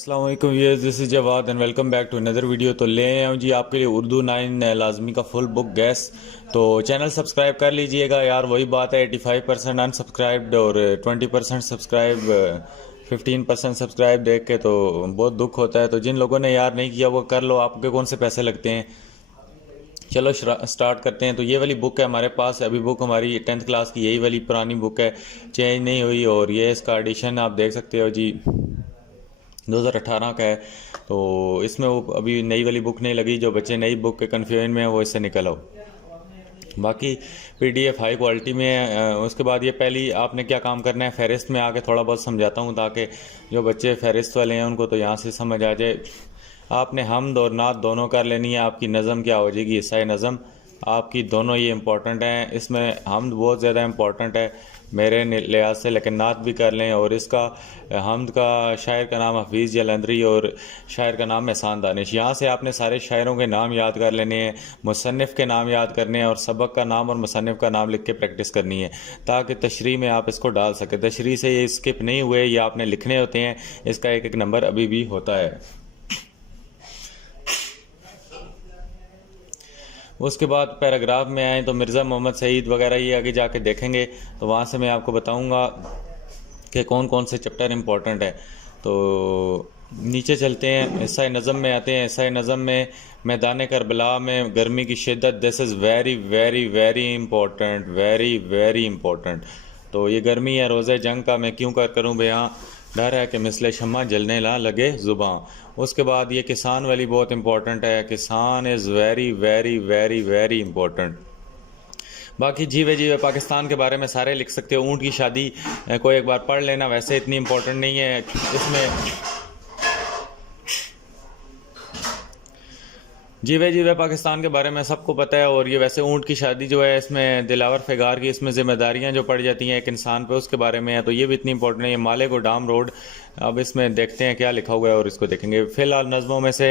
अस्सलाम वालेकुम viewers, this is Jawad and welcome back to another video. तो ले आया हूँ जी आपके लिए उर्दू 9 लाजमी का फुल बुक गैस। तो चैनल सब्सक्राइब कर लीजिएगा यार, वही बात है 85% अनसब्सक्राइब्ड और 20% सब्सक्राइब, 15% सब्सक्राइब देख के तो बहुत दुख होता है। तो जिन लोगों ने यार नहीं किया वो कर लो, आपके कौन से पैसे लगते हैं। चलो स्टार्ट करते हैं। तो ये वाली बुक है हमारे पास, अभी बुक हमारी 10th क्लास की यही वाली पुरानी बुक है, चेंज नहीं हुई। और ये इसका एडिशन आप देख सकते हो जी 2018 का है। तो इसमें वो अभी नई वाली बुक नहीं लगी, जो बच्चे नई बुक के कन्फ्यूजन में है वो इससे निकल आओ। बाकी पीडीएफ हाई क्वालिटी में है। उसके बाद ये पहली आपने क्या काम करना है, फहरिस्त में आके थोड़ा बहुत समझाता हूँ ताकि जो बच्चे फहरिस्त वाले हैं उनको तो यहाँ से समझ आ जाए। आपने हमद और नात दोनों कर लेनी है। आपकी नज़म क्या हो जाएगी, हिस्सा नज़म आपकी दोनों ये इम्पोर्टेंट हैं। इसमें हमद बहुत ज़्यादा इम्पोर्टेंट है मेरे लिहाज से, लेकिन नात भी कर लें। और इसका हमद का शायर का नाम हफीज़ जलंधरी और शायर का नाम एहसान दानिश। यहाँ से आपने सारे शायरों के नाम याद कर लेने हैं, मुसन्निफ़ के नाम याद करने हैं और सबक का नाम और मुसन्निफ़ का नाम लिख के प्रैक्टिस करनी है ताकि तशरीह में आप इसको डाल सकें। तशरीह से ये स्किप नहीं हुए, ये आपने लिखने होते हैं। इसका एक एक नंबर अभी भी होता है। उसके बाद पैराग्राफ में आए तो मिर्ज़ा मोहम्मद सईद वगैरह ये आगे जाके देखेंगे, तो वहाँ से मैं आपको बताऊँगा कि कौन कौन से चैप्टर इम्पोर्टेंट है। तो नीचे चलते हैं, हिस्सा नज़म में आते हैं। हिस्सा नज़म में मैदान करबला में गर्मी की शिद्दत, this is very very very important, very very important. तो ये गर्मी है रोज़े जंग का मैं क्यों करूँ बयां, डर है कि मिसले शम्मा जलने ला लगे ज़ुबां। उसके बाद ये किसान वाली बहुत इंपॉर्टेंट है, किसान is very very very very important. बाकी जीवे जीवे पाकिस्तान के बारे में सारे लिख सकते हो। ऊँट की शादी को एक बार पढ़ लेना, वैसे इतनी इंपॉर्टेंट नहीं है इसमें। जीवे जीवे पाकिस्तान के बारे में सबको पता है। और ये वैसे ऊँट की शादी जो है इसमें दिलावर फिगार की इसमें जिम्मेदारियां जो पड़ जाती हैं एक इंसान पे, उसके बारे में है। तो ये भी इतनी इंपॉर्टेंट है। ये माले गोडाम रोड, अब इसमें देखते हैं क्या लिखा हुआ है और इसको देखेंगे। फिलहाल नज़मों में से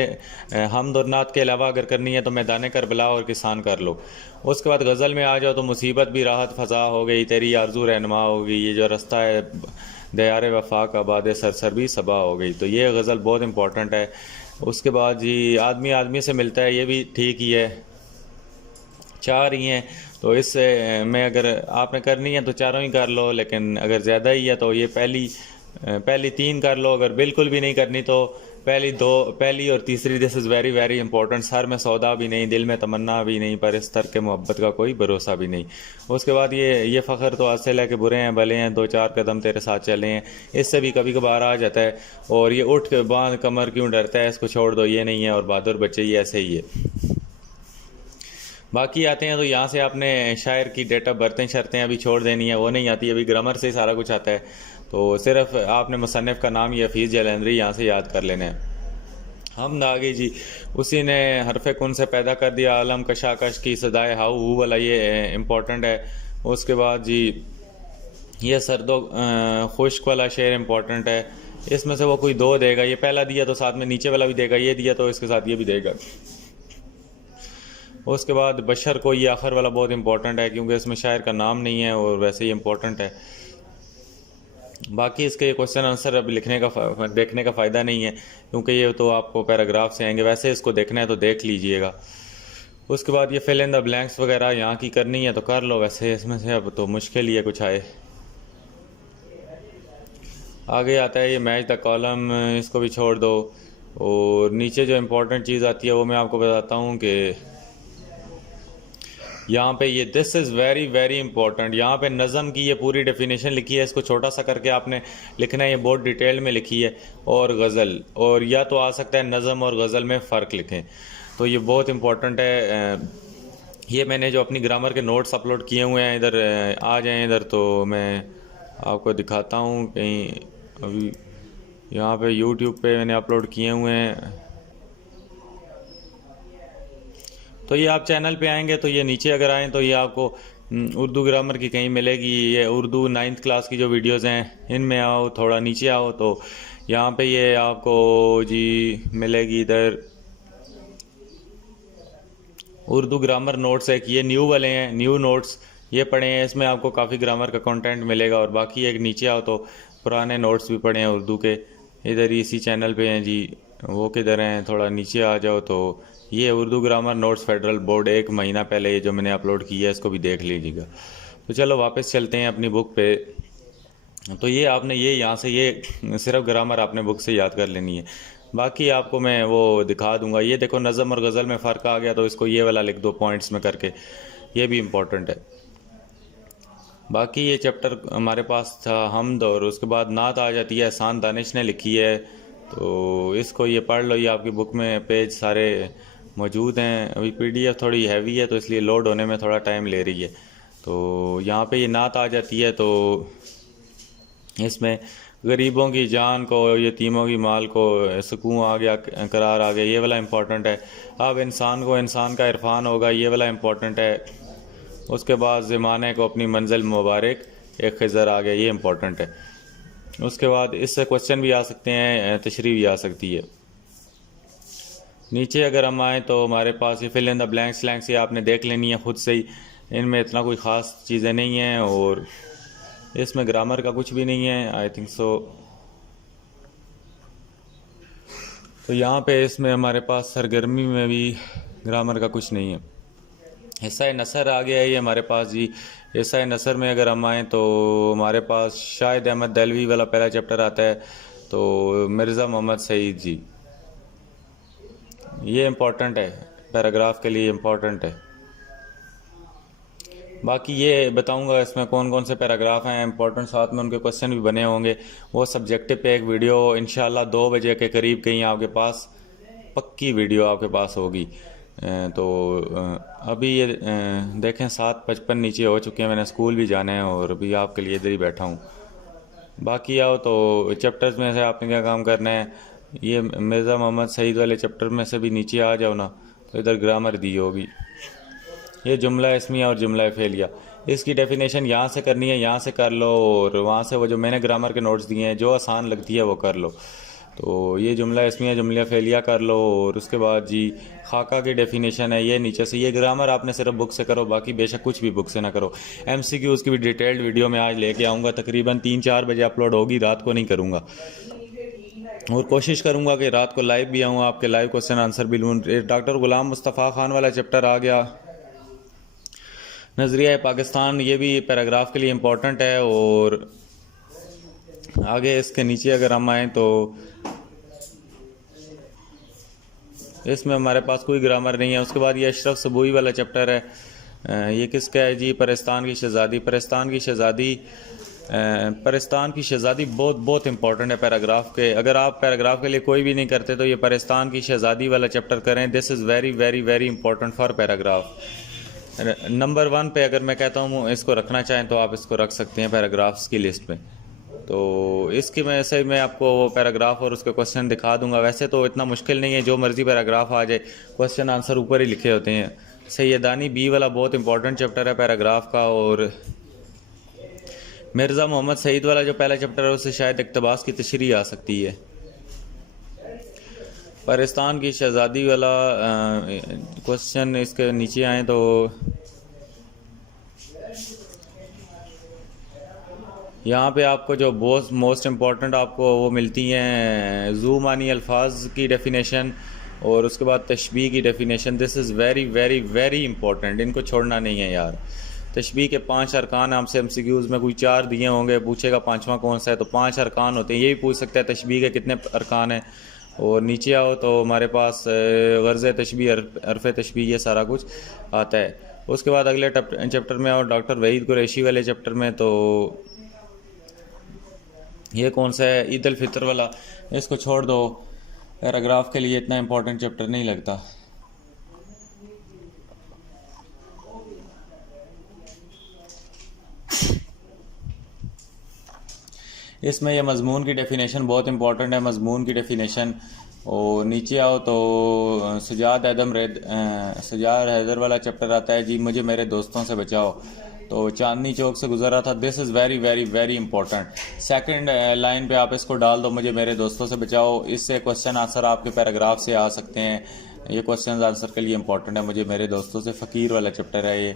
हमद और नात के अलावा अगर करनी है तो मैदान करबला और किसान कर लो। उसके बाद गज़ल में आ जाओ तो मुसीबत भी राहत फ़ज़ा हो गई, तेरी आरज़ू रहनुमा हो गई, ये जो रास्ता है दयार वफा का बाद सरसर भी सबा हो गई। तो ये गज़ल बहुत इंपॉर्टेंट है। उसके बाद जी आदमी आदमी से मिलता है, ये भी ठीक ही है, चार ही हैं। तो इससे में अगर आपने करनी है तो चारों ही कर लो, लेकिन अगर ज़्यादा ही है तो ये पहली तीन कर लो। अगर बिल्कुल भी नहीं करनी तो पहली और तीसरी, this is very very important. Sir में सौदा भी नहीं, दिल में तमन्ना भी नहीं, पर इस तरह के मोहब्बत का कोई भरोसा भी नहीं। उसके बाद ये फ़ख्र तो हासिल है कि बुरे हैं भले हैं, दो चार कदम तेरे साथ चले हैं, इससे भी कभी कभार आ जाता है। और ये उठ के बांध कमर क्यों डरता है, इसको छोड़ दो, ये नहीं है। और बहादुर बच्चे ये ऐसे ही है। बाकी आते हैं तो यहाँ से आपने शायर की डेट ऑफ बर्थ शर्तें अभी छोड़ देनी है, वो नहीं आती, अभी ग्रामर से ही सारा कुछ आता है। तो सिर्फ आपने मुसन्निफ़ का नाम या हफीज़ जलंधरी यहाँ से याद कर लेना है। हम आगे जी, उसी ने हरफ कुन से पैदा कर दिया आलम, कशाकश की सदाए हाउ हू वाला ये इम्पोर्टेंट है। उसके बाद जी ये सर्दो खुश्क वाला शेर इम्पोर्टेंट है। इसमें से वो कोई दो देगा, ये पहला दिया तो साथ में नीचे वाला भी देगा, ये दिया तो इसके साथ ये भी देगा। उसके बाद बशर को, ये आखिर वाला बहुत इंपॉर्टेंट है क्योंकि इसमें शायर का नाम नहीं है और वैसे ही इंपॉर्टेंट है। बाकी इसके क्वेश्चन आंसर अब लिखने का देखने का फ़ायदा नहीं है क्योंकि ये तो आपको पैराग्राफ से आएंगे, वैसे इसको देखना है तो देख लीजिएगा। उसके बाद ये फिल इन द ब्लैंक्स वगैरह यहाँ की करनी है तो कर लो, वैसे इसमें से अब तो मुश्किल ही है कुछ आए। आगे आता है ये मैच द कॉलम, इसको भी छोड़ दो। और नीचे जो इम्पोर्टेंट चीज़ आती है वो मैं आपको बताता हूँ कि यहाँ पे ये this is very very important. यहाँ पे नज़म की ये पूरी डेफिनेशन लिखी है, इसको छोटा सा करके आपने लिखना है, ये बहुत डिटेल में लिखी है। और गज़ल, और या तो आ सकता है नज़म और गज़ल में फ़र्क लिखें, तो ये बहुत इंपॉर्टेंट है। ये मैंने जो अपनी ग्रामर के नोट्स अपलोड किए हुए हैं, इधर आ जाएँ इधर तो मैं आपको दिखाता हूँ कहीं। अभी यहाँ पे यूट्यूब पे मैंने अपलोड किए हुए हैं। तो ये आप चैनल पे आएंगे तो ये नीचे अगर आएँ तो ये आपको उर्दू ग्रामर की कहीं मिलेगी। ये उर्दू 9th क्लास की जो वीडियोज़ हैं इनमें आओ, थोड़ा नीचे आओ तो यहाँ पे ये आपको जी मिलेगी इधर उर्दू ग्रामर नोट्स। एक ये न्यू वाले हैं, न्यू नोट्स, ये पढ़े हैं, इसमें आपको काफ़ी ग्रामर का कंटेंट मिलेगा। और बाकी एक नीचे आओ तो पुराने नोट्स भी पढ़े हैं उर्दू के, इधर ही इसी चैनल पे हैं जी। वो किधर हैं, थोड़ा नीचे आ जाओ तो ये Urdu grammar notes federal board 1 महीना पहले ये जो मैंने अपलोड किया है इसको भी देख लीजिएगा। तो चलो वापस चलते हैं अपनी बुक पे। तो ये आपने ये यहाँ से ये सिर्फ ग्रामर आपने बुक से याद कर लेनी है, बाकी आपको मैं वो दिखा दूंगा। ये देखो नज़म और गज़ल में फ़र्क आ गया तो इसको ये वाला लिख दो पॉइंट्स में करके, ये भी इम्पोर्टेंट है। बाकी ये चैप्टर हमारे पास था हमद, और उसके बाद नात आ जाती है, एहसान दानिश ने लिखी है। तो इसको ये पढ़ लो, ये आपकी बुक में पेज सारे मौजूद हैं। अभी पीडीएफ थोड़ी हैवी है तो इसलिए लोड होने में थोड़ा टाइम ले रही है। तो यहाँ पे ये नात आ जाती है, तो इसमें गरीबों की जान को, यतीमों की माल को सुकून आ गया, करार आ गया, ये वाला इम्पोर्टेंट है। अब इंसान को इंसान का इरफान होगा, ये वाला इम्पोर्टेंट है। उसके बाद ज़माने को अपनी मंजिल मुबारक, एक खिज़र आ गया, ये इम्पोर्टेंट है। उसके बाद इससे क्वेश्चन भी आ सकते हैं, तशरीह भी आ सकती है। नीचे अगर हम आएँ तो हमारे पास ये फिल इन द ब्लैंक्स स्लैंक्स ये आपने देख लेनी है खुद से ही, इनमें इतना कोई ख़ास चीज़ें नहीं हैं और इसमें ग्रामर का कुछ भी नहीं है, आई थिंक सो। तो यहाँ पे इसमें हमारे पास सरगर्मी में भी ग्रामर का कुछ नहीं है। हिस्सा नसर आ गया है ये हमारे पास जी। हिस्सा नसर में अगर हम आएँ तो हमारे पास शाहिद अहमद दहलवी वाला पहला चैप्टर आता है, तो मिर्ज़ा मोहम्मद सईद जी, ये इम्पोर्टेंट है, पैराग्राफ के लिए इम्पोर्टेंट है। बाकी ये बताऊंगा इसमें कौन कौन से पैराग्राफ हैं इंपॉर्टेंट, साथ में उनके क्वेश्चन भी बने होंगे। वो सब्जेक्टिव पे एक वीडियो इंशाल्लाह 2 बजे के करीब कहीं आपके पास पक्की वीडियो आपके पास होगी। तो अभी ये देखें 7:55 नीचे हो चुके हैं, मैंने स्कूल भी जाना है और अभी आपके लिए इधर ही बैठा हूँ। बाकी आओ तो चैप्टर्स में से आपने क्या काम करना है, ये मिर्ज़ा मोहम्मद सईद वाले चैप्टर में से भी नीचे आ जाओ ना, तो इधर ग्रामर दी होगी। ये जुमला इसमिया और जुमला फेलिया, इसकी डेफिनेशन यहाँ से करनी है, यहाँ से कर लो, और वहाँ से वो जो मैंने ग्रामर के नोट्स दिए हैं जो आसान लगती है वो कर लो। तो ये जुमला इसमिया जुमला फेलिया कर लो, और उसके बाद जी खाका की डेफिनेशन है ये नीचे से। ये ग्रामर आपने सिर्फ बुक से करो, बाकी बेशक कुछ भी बुक से ना करो। MCQ की भी डिटेल्ड वीडियो मैं आज लेके आऊँगा, तकरीबन 3-4 बजे अपलोड होगी, रात को नहीं करूँगा, और कोशिश करूँगा कि रात को लाइव भी आऊँ, आपके लाइव क्वेश्चन आंसर भी लूँ। डॉक्टर गुलाम मुस्तफ़ा खान वाला चैप्टर आ गया, नज़रिया पाकिस्तान, ये भी पैराग्राफ के लिए इम्पोर्टेंट है। और आगे इसके नीचे अगर हम आएँ तो इसमें हमारे पास कोई ग्रामर नहीं है। उसके बाद ये अशरफ सबूई वाला चैप्टर है, ये किसका है जी, परिस्तान की शहज़ादी। परिस्तान की शहज़ादी बहुत बहुत इंपॉर्टेंट है पैराग्राफ के। अगर आप पैराग्राफ के लिए कोई भी नहीं करते तो ये परिस्तान की शहज़ादी वाला चैप्टर करें, this is very very very important for paragraph. Number 1 पे अगर मैं कहता हूँ इसको रखना चाहें तो आप इसको रख सकते हैं पैराग्राफ्स की लिस्ट में। तो इसकी वजह से मैं आपको वो पैराग्राफ और उसके क्वेश्चन दिखा दूंगा। वैसे तो इतना मुश्किल नहीं है, जो मर्ज़ी पैराग्राफ आ जाए, क्वेश्चन आंसर ऊपर ही लिखे होते हैं। सैयदानी बी वाला बहुत इंपॉर्टेंट चैप्टर है पैराग्राफ का, और मिर्ज़ा मोहम्मद सईद वाला जो पहला चैप्टर है उससे शायद इक़्तिबास की तशरीह आ सकती है। पाकिस्तान की शहज़ादी वाला क्वेश्चन इसके नीचे आए तो यहाँ पे आपको जो मोस्ट इम्पॉर्टेंट आपको वो मिलती हैं, ज़ू मानी अल्फाज की डेफिनेशन और उसके बाद तशबीह की definition. This is very very very important, इनको छोड़ना नहीं है यार। तशबीह के 5 अरकान आपसे MCQs में कोई 4 दिए होंगे, पूछेगा 5वां कौन सा है, तो 5 अरकान होते हैं। ये भी पूछ सकता है तशबीह के कितने अरकान हैं। और नीचे आओ तो हमारे पास गर्ज़ तशबीह, अरफ़ तशबीह, ये सारा कुछ आता है। उसके बाद अगले चैप्टर में आओ डॉक्टर वहीद कुरैशी वाले चैप्टर में, तो ये कौन सा है, ईद उल फितर वाला, इसको छोड़ दो, पैराग्राफ के लिए इतना इम्पोर्टेंट चैप्टर नहीं लगता। इसमें ये मज़मून की डेफिनेशन बहुत इंपॉर्टेंट है, मज़मून की डेफिनेशन। और नीचे आओ तो सजाद हैदर वाला चैप्टर आता है जी, मुझे मेरे दोस्तों से बचाओ। तो चांदनी चौक से गुजर रहा था, this is very very very important. Second line पे आप इसको डाल दो, मुझे मेरे दोस्तों से बचाओ। इससे क्वेश्चन आंसर आपके पैराग्राफ से आ सकते हैं। ये क्वेश्चन आंसर के लिए इंपॉर्टेंट है, मुझे मेरे दोस्तों से। फ़कीर वाला चैप्टर है ये।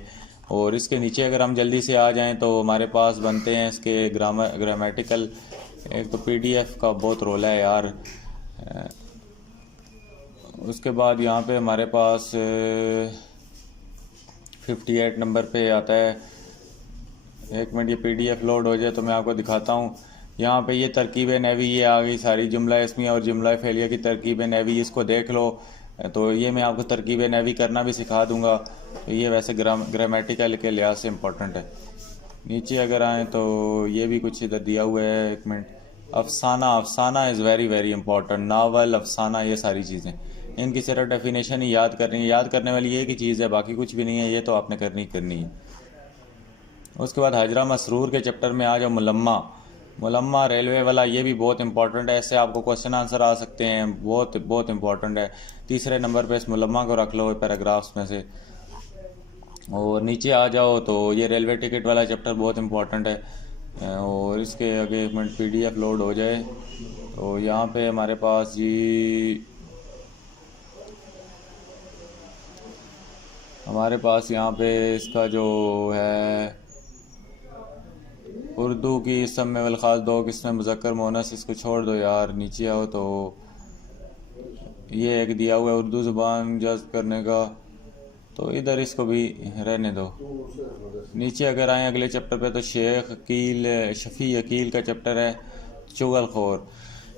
और इसके नीचे अगर हम जल्दी से आ जाएं तो हमारे पास बनते हैं इसके ग्रामेटिकल एक तो पीडीएफ का बहुत रोल है यार। उसके बाद यहाँ पे हमारे पास 58 नंबर पे आता है। एक मिनट, ये पीडीएफ लोड हो जाए तो मैं आपको दिखाता हूँ। यहाँ पे ये तरकीब नेवी ये आ गई सारी, जुमला इसमिया और जुमला फेलिया की तरकीब नेवी, इसको देख लो। तो ये मैं आपको तरकीब नेवी करना भी सिखा दूंगा। तो ये वैसे ग्रामेटिकल के लिहाज से इम्पोर्टेंट है। नीचे अगर आएँ तो ये भी कुछ इधर दिया हुआ है, एक मिनट। अफसाना, अफसाना is very very important. Novel, अफसाना, ये सारी चीज़ें, इनकी सिर्फ डेफिनेशन ही याद करनी है। याद करने वाली एक ही चीज़ है, बाकी कुछ भी नहीं है, ये तो आपने करनी है। उसके बाद हाजरा मसरूर के चैप्टर में आ जाओ। मुलम्मा, मुलम्मा रेलवे वाला, ये भी बहुत इंपॉर्टेंट है। इससे आपको क्वेश्चन आंसर आ सकते हैं, बहुत बहुत इंपॉर्टेंट है। तीसरे नंबर पे इस मुलम्मा को रख लो पैराग्राफ्स में से। और नीचे आ जाओ तो ये रेलवे टिकट वाला चैप्टर बहुत इंपॉर्टेंट है। और इसके आगे एक मिनट पीडीएफ लोड हो जाए तो यहाँ पे हमारे पास जी, हमारे पास यहाँ पे इसका जो है उर्दू की इसम में वलखास दो किस्में मुज़क्कर मोनस, इसको छोड़ दो यार। नीचे आओ तो ये एक दिया हुआ है उर्दू ज़ुबान जज्ब करने का, तो इधर इसको भी रहने दो। नीचे अगर आए अगले चैप्टर पे तो शेख अकील, शफ़ी अकील का चैप्टर है चुगलखोर।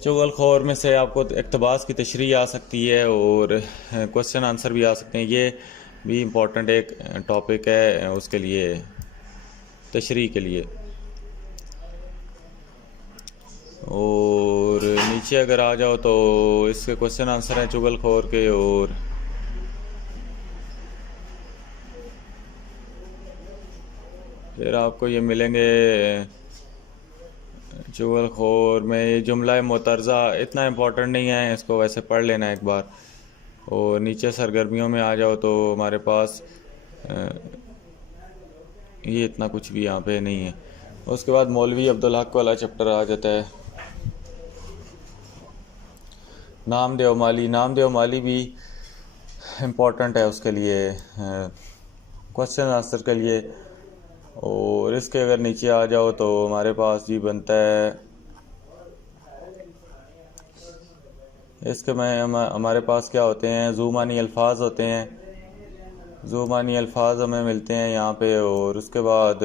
चुगलखोर में से आपको इक़्तिबास की तशरीह आ सकती है और क्वेश्चन आंसर भी आ सकते हैं। ये भी इम्पोर्टेंट एक टॉपिक है उसके लिए, तशरीह के लिए। और नीचे अगर आ जाओ तो इसके क्वेश्चन आंसर हैं चुगलखोर के। और फिर आपको ये मिलेंगे चुगलखोर में ये जुमला मुतरज़ा, इतना इम्पोर्टेंट नहीं है, इसको वैसे पढ़ लेना एक बार। और नीचे सरगर्मियों में आ जाओ तो हमारे पास ये इतना कुछ भी यहाँ पे नहीं है। उसके बाद मौलवी अब्दुल हक वाला चैप्टर आ जाता है। नामदेव माली, नामदेव माली भी इम्पोर्टेंट है उसके लिए, क्वेश्चन आंसर के लिए। और इसके अगर नीचे आ जाओ तो हमारे पास जी बनता है, इसके में हमारे पास क्या होते हैं, ज़ुमानी अल्फाज होते हैं। ज़ुमानी अल्फाज हमें मिलते हैं यहाँ पे। और उसके बाद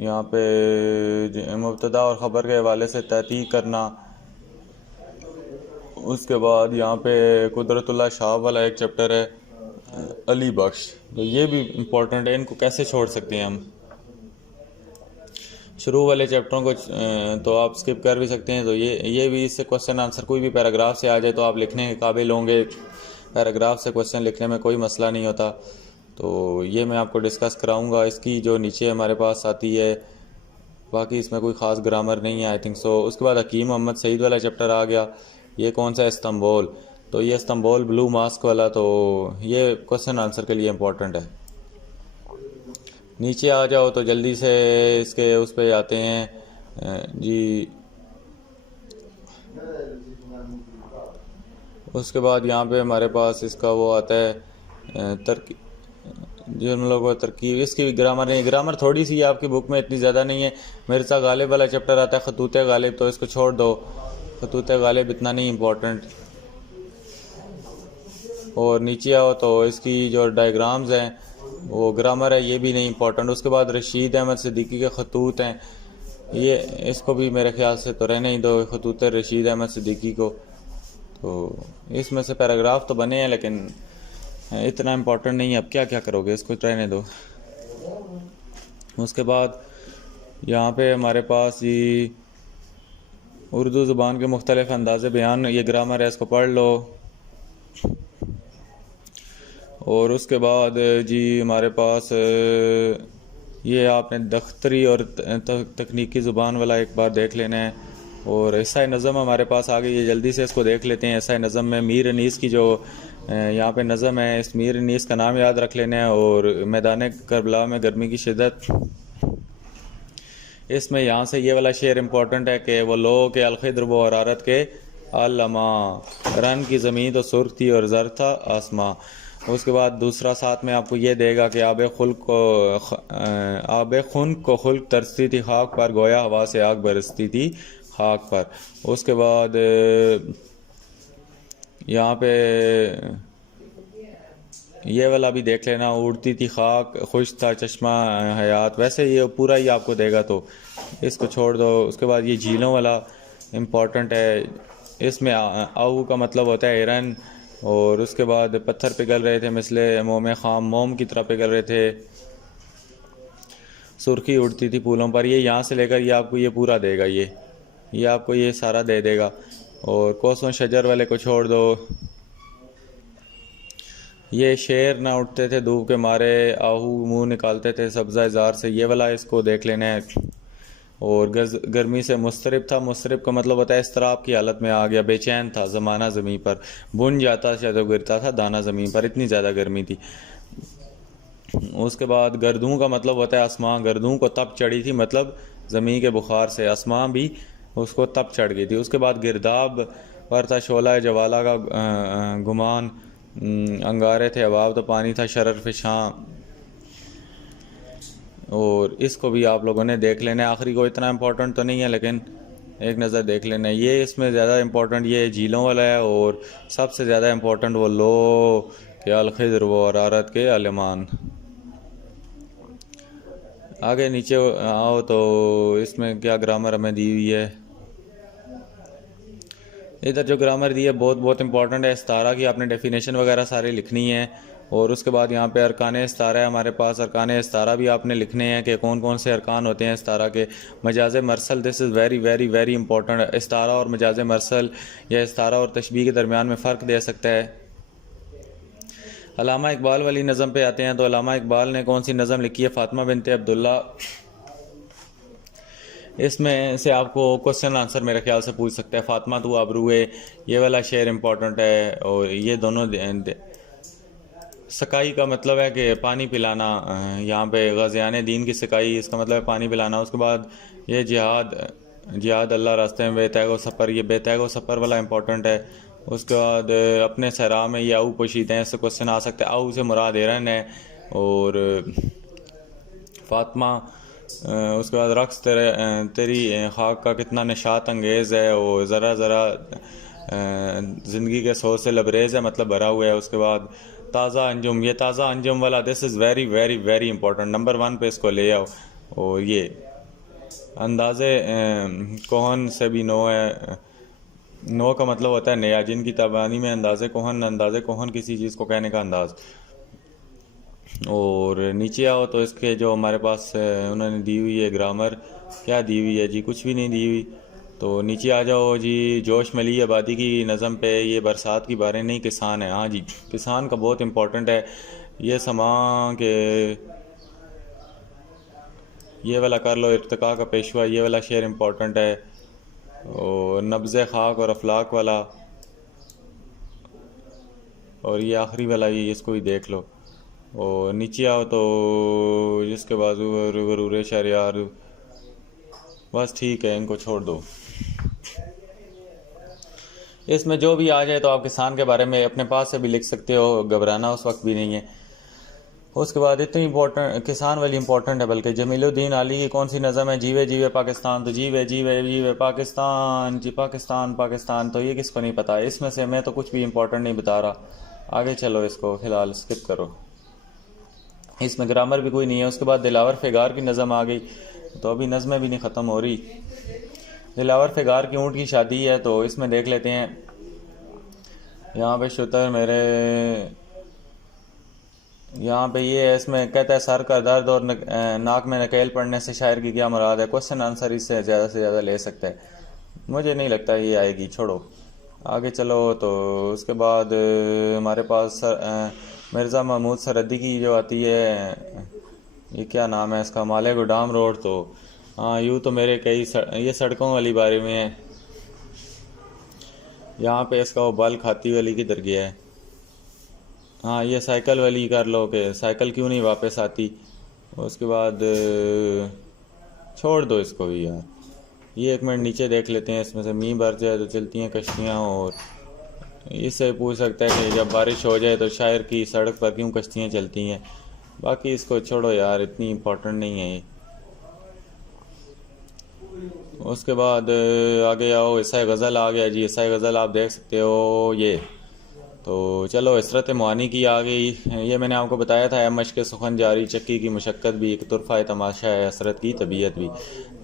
यहाँ पे मुब्तदा और ख़बर के हवाले से तहक़ीक़ करना। उसके बाद यहाँ पे कुदरतुल्लाह शाह वाला एक चैप्टर है, अली बख्श, तो ये भी इम्पोर्टेंट है। इनको कैसे छोड़ सकते हैं हम। शुरू वाले चैप्टरों को तो आप स्किप कर भी सकते हैं। तो ये भी, इससे क्वेश्चन आंसर कोई भी पैराग्राफ से आ जाए तो आप लिखने के काबिल होंगे। पैराग्राफ से क्वेश्चन लिखने में कोई मसला नहीं होता। तो ये मैं आपको डिस्कस कराऊंगा। इसकी जो नीचे हमारे पास आती है, बाकी इसमें कोई ख़ास ग्रामर नहीं है आई थिंक सो। उसके बाद हकीम मोहम्मद सईद वाला चैप्टर आ गया। ये कौन सा है, इस्तांबुल। तो ये इस्तांबुल ब्लू मास्क वाला, तो ये क्वेश्चन आंसर के लिए इम्पोर्टेंट है। नीचे आ जाओ तो जल्दी से इसके उस पे आते हैं जी। उसके बाद यहाँ पे हमारे पास इसका वो आता है जिन लोगों को तरकीब, इसकी भी ग्रामर नहीं, ग्रामर थोड़ी सी है आपकी बुक में, इतनी ज़्यादा नहीं है। मिर्ज़ा गालिब वाला चैप्टर आता है खतूत गालिब, तो इसको छोड़ दो। खतूत गालिब इतना नहीं इम्पोर्टेंट। और नीचे आओ तो इसकी जो डायग्राम्स हैं वो ग्रामर है, ये भी नहीं इम्पोर्टेंट। उसके बाद रशीद अहमद सिद्दीकी के खतूत हैं, ये इसको भी मेरे ख्याल से तो रहने ही दो, खतूत रशीद अहमद सिद्दीकी को। तो इसमें से पैराग्राफ तो बने हैं लेकिन इतना इम्पोर्टेंट नहीं है। अब क्या क्या करोगे, इसको रहने दो। उसके बाद यहाँ पे हमारे पास ये उर्दू ज़ुबान के मुख्तलिफ़ अंदाज़ बयान, ये ग्रामर है, इसको पढ़ लो। और उसके बाद जी हमारे पास ये आपने दख्तरी और तकनीकी ज़ुबान वाला एक बार देख लेना है। और हिस्सा नज़म हमारे पास आ गई है, जल्दी से इसको देख लेते हैं। हिस्सा नज़म में मीर अनीस की जो यहाँ पे नज़म है, इस मीर अनीस का नाम याद रख लेना है। और मैदान करबला में गर्मी की शिद्दत, इसमें यहाँ से ये वाला शेर इम्पोर्टेंट है कि वो लो के अलखिद्र वो हरारत के अल्लमा, रन की ज़मीन तो सुर्ख थी और ज़र था आसमां। उसके बाद दूसरा साथ में आपको ये देगा कि आब खुन को खुल्क तरसती थी खाक पर, गोया हवा से आग बरसती थी खाक पर। उसके बाद यहाँ पे ये वाला भी देख लेना, उड़ती थी खाक खुश था चश्मा हयात। वैसे ये पूरा ही आपको देगा तो इसको छोड़ दो। उसके बाद ये झीलों वाला इम्पोर्टेंट है, इसमें आऊ का मतलब होता है हिरन। और उसके बाद पत्थर पिघल रहे थे मिसले मोम खाम, मोम की तरह पिघल रहे थे। सुर्खी उड़ती थी फूलों पर। ये यहाँ से लेकर ये आपको ये पूरा देगा, ये आपको ये सारा दे देगा। और कोसों शजर वाले को छोड़ दो। ये शेर ना उठते थे धूप के मारे, आहू मुंह निकालते थे सब्ज़ा जार से, ये वाला इसको देख लेना है। और गर्मी से मुस्तरिब था, मुस्तरिब का मतलब होता है इस्तराब की हालत में आ गया, बेचैन था। ज़माना ज़मीन पर बुन जाता तो गिरता था दाना ज़मीन पर, इतनी ज़्यादा गर्मी थी। उसके बाद गर्दूं का मतलब होता है आसमां, गर्दूं को तप चढ़ी थी मतलब ज़मीन के बुखार से आसमां भी उसको तप चढ़ गई थी। उसके बाद गिरदाब पर था शोला जवाला का गुमान, अंगारे थे अबाब तो पानी था शरर फिशां। और इसको भी आप लोगों ने देख लेना है। आखिरी को इतना इम्पोर्टेंट तो नहीं है लेकिन एक नज़र देख लेना है। ये इसमें ज़्यादा इम्पोर्टेंट ये झीलों वाला है, और सबसे ज़्यादा इम्पोर्टेंट वो लो के अलखिद्र वो अरारत के अलमान। आगे नीचे आओ तो इसमें क्या ग्रामर हमें दी हुई है। इधर जो ग्रामर दी है बहुत बहुत इंपॉर्टेंट है। इस्तारा की आपने डेफिनेशन वगैरह सारी लिखनी है। और उसके बाद यहाँ पे अरकान इस्तारा है हमारे पास, अरकान इस्तारा भी आपने लिखने हैं कि कौन कौन से अरकान होते हैं इस्तारा के। मजाज मरसल, this is very very very important. इस्तारा और मजाज मरसल या इस्तारा और तशबीह के दरमियान में फ़र्क दे सकता है। अल्लामा इकबाल वाली नज़म पे आते हैं तो अल्लामा इकबाल ने कौन सी नज़म लिखी है, फ़ातिमा बिनते अब्दुल्ला। इसमें से आपको क्वेश्चन आंसर मेरे ख्याल से पूछ सकते हैं। फ़ातिमा तू आबरूए, ये वाला शेर इंपॉर्टेंट है। और ये दोनों सकाई का मतलब है कि पानी पिलाना, यहाँ पे गाज़ियान दीन की सकाई, इसका मतलब है पानी पिलाना। उसके बाद ये जिहाद अल्लाह रास्ते में बेतैगो सफ़र, ये बेतैगो सफ़र वाला इंपॉर्टेंट है। उसके बाद अपने सहरा में ये आऊ पोशीते हैं, इससे क्वेश्चन आ सकते हैं। आऊ से मुराद हिरन है। और फ़ातिमा, उसके बाद रक्स तेरी खाक का कितना निशात अंगेज़ है, और ज़रा ज़रा ज़िंदगी के सोच से लबरेज़ है मतलब भरा हुआ है। उसके बाद ताज़ा अंजुम, ये ताज़ा अंजुम वाला this is very very very important, number 1 पे इसको ले आओ। और ये अंदाज़े कोहन से भी नो है, नो का मतलब होता है नया, जिनकी तबानी में अंदाज़े कोहन किसी चीज़ को कहने का अंदाज़। और नीचे आओ तो इसके जो हमारे पास उन्होंने दी हुई है ग्रामर, क्या दी हुई है जी, कुछ भी नहीं दी हुई। तो नीचे आ जाओ जी। जोश मिली आबादी की नज़म पे, ये बरसात की बारें नहीं, किसान है। हाँ जी, किसान का बहुत इम्पोर्टेंट है। ये समा के ये वाला कर लो, इर्तिका का पेशवा, ये वाला शेर इम्पोर्टेंट है। और नब्ज़े खाक और अफलाक वाला, और ये आखिरी वाला भी, इसको भी देख लो। और नीचे आओ तो जिसके बाजू गरूरे शहरियार, बस ठीक है, इनको छोड़ दो। इसमें जो भी आ जाए तो आप किसान के बारे में अपने पास से भी लिख सकते हो, घबराना उस वक्त भी नहीं है। उसके बाद इतनी इम्पोर्टेंट किसान वाली इम्पोर्टेंट है। बल्कि जमीलुद्दीन आली की कौन सी नज़म है, जीवे जीवे पाकिस्तान, तो जीवे जीवे जीवे पाकिस्तान जी, पाकिस्तान पाकिस्तान, तो ये किसको नहीं पता। इसमें से मैं तो कुछ भी इम्पोर्टेंट नहीं बता रहा। आगे चलो, इसको फ़िलहाल स्किप करो, इसमें ग्रामर भी कोई नहीं है। उसके बाद दिलावर फ़िगार की नज़म आ गई, तो अभी नज़में भी नहीं ख़त्म हो रही। दिलावर फ़िगार की ऊँट की शादी है, तो इसमें देख लेते हैं। यहाँ पे शुतर मेरे, यहाँ पे ये है, इसमें कहता है सर का दर्द और नाक में नकेल पड़ने से शायर की क्या मुराद है। क्वेश्चन आंसर इससे ज़्यादा से ज़्यादा ले सकते हैं, मुझे नहीं लगता ये आएगी, छोड़ो आगे चलो। तो उसके बाद हमारे पास मिर्ज़ा महमूद सरहदी की जो आती है, ये क्या नाम है इसका, माले गुदाम रोड। तो हाँ, यूँ तो मेरे कई ये सड़कों वाली बारे में है। यहाँ पे इसका वो बाल खाती वाली किधर गया है। हाँ, ये साइकिल वाली कर लो कि साइकिल क्यों नहीं वापस आती। उसके बाद छोड़ दो इसको भी यार। ये 1 मिनट नीचे देख लेते हैं, इसमें से मींह भर जाए तो चलती हैं कश्तियाँ। और इससे पूछ सकता है कि जब बारिश हो जाए तो शायर की सड़क पर क्यों कश्तियाँ चलती हैं। बाकी इसको छोड़ो यार, इतनी इम्पोर्टेंट नहीं है ये। उसके बाद आगे आओ, ईसा गज़ल आ गया जी। ईसा गज़ल आप देख सकते हो ये। तो चलो, इसरत मुआनी की आ गई। ये मैंने आपको बताया था, मश्क सुखन जारी चक्की की मशक्क़त भी, एक तुरफ़ा तमाशा है असरत की तबीयत भी।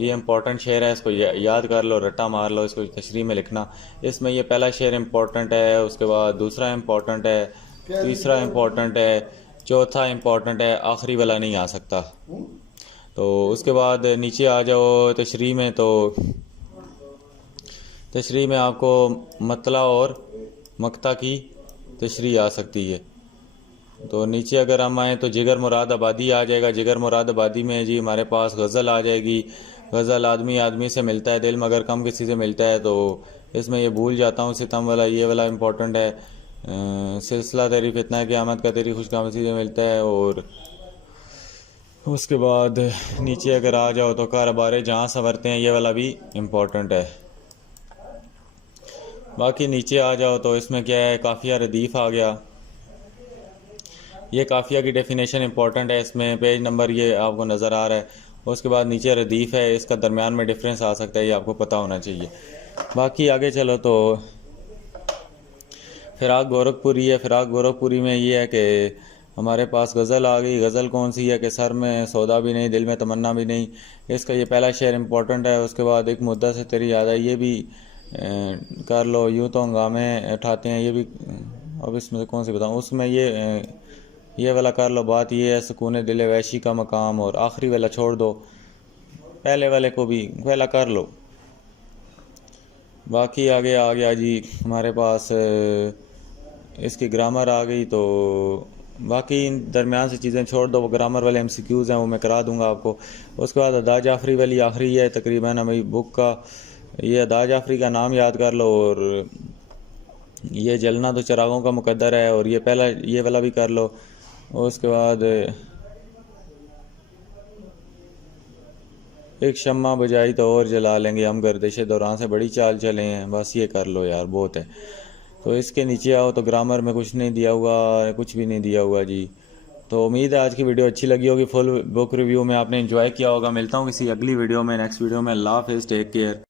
ये इंपॉर्टेंट शेर है, इसको याद कर लो, रट्टा मार लो, इसको तशरीह में लिखना। इसमें ये पहला शेर इंपॉर्टेंट है, उसके बाद दूसरा इंपॉर्टेंट है, तीसरा इंपॉर्टेंट है, चौथा इंपॉर्टेंट है, आखिरी वाला नहीं आ सकता। तो उसके बाद नीचे आ जाओ तशरीह में। तो तशरीह में आपको मतला और मक्ता की तशरीह आ सकती है। तो नीचे अगर हम आएँ तो जिगर मुराद आबादी आ जाएगा। जिगर मुराद आबादी में जी हमारे पास गज़ल आ जाएगी। गज़ल आदमी आदमी से मिलता है दिल मगर कम किसी से मिलता है। तो इसमें ये भूल जाता हूँ सितम वाला, ये वाला इम्पोर्टेंट है। सिलसिला तेरी फितना है क़यामत का तेरी खुशखामसी से मिलता है। और उसके बाद नीचे अगर आ जाओ तो कारोबार जहाँ संवरते हैं, ये वाला भी इम्पोर्टेंट है। बाकी नीचे आ जाओ तो इसमें क्या है, काफ़िया रदीफ़ आ गया। ये काफ़िया की डेफिनेशन इंपॉर्टेंट है, इसमें पेज नंबर ये आपको नज़र आ रहा है। उसके बाद नीचे रदीफ़ है, इसका दरमियान में डिफरेंस आ सकता है, ये आपको पता होना चाहिए। बाकी आगे चलो तो फ़िराक गोरखपुरी है। फ़िराक गोरखपुरी में ये है कि हमारे पास गज़ल आ गई। गज़ल कौन सी है कि सर में सौदा भी नहीं, दिल में तमन्ना भी नहीं। इसका ये पहला शेर इंपॉर्टेंट है। उसके बाद एक मुद्दा से तेरी याद है, ये भी कर लो। यूँ तो हंगामे उठाते हैं, ये भी। अब इसमें से कौन सी बताऊँ, उसमें ये वाला कर लो। बात ये है, सुकून दिल वैशी का मकाम। और आखिरी वाला छोड़ दो, पहले वाले को भी पहला कर लो। बाकी आगे आ गया जी हमारे पास इसकी ग्रामर आ गई। तो बाकी इन दरमियान से चीज़ें छोड़ दो, वो ग्रामर वाले MCQs हैं, वो मैं करा दूंगा आपको। उसके बाद अदा जाफरी वाली आखिरी है तकरीबन हमारी बुक का। ये अदा जाफरी का नाम याद कर लो। और ये जलना तो चिरागों का मुकद्दर है, और ये पहला ये वाला भी कर लो। उसके बाद एक शम्मा बजाई तो और जला लेंगे हम, गर्दिश दौरान से बड़ी चाल चले हैं। बस ये कर लो यार, बहुत है। तो इसके नीचे आओ तो ग्रामर में कुछ नहीं दिया हुआ, कुछ भी नहीं दिया हुआ जी। तो उम्मीद है आज की वीडियो अच्छी लगी होगी। फुल बुक रिव्यू में आपने एंजॉय किया होगा। मिलता हूँ किसी अगली वीडियो में, नेक्स्ट वीडियो में। अल्लाह हाफ़िज़, टेक केयर।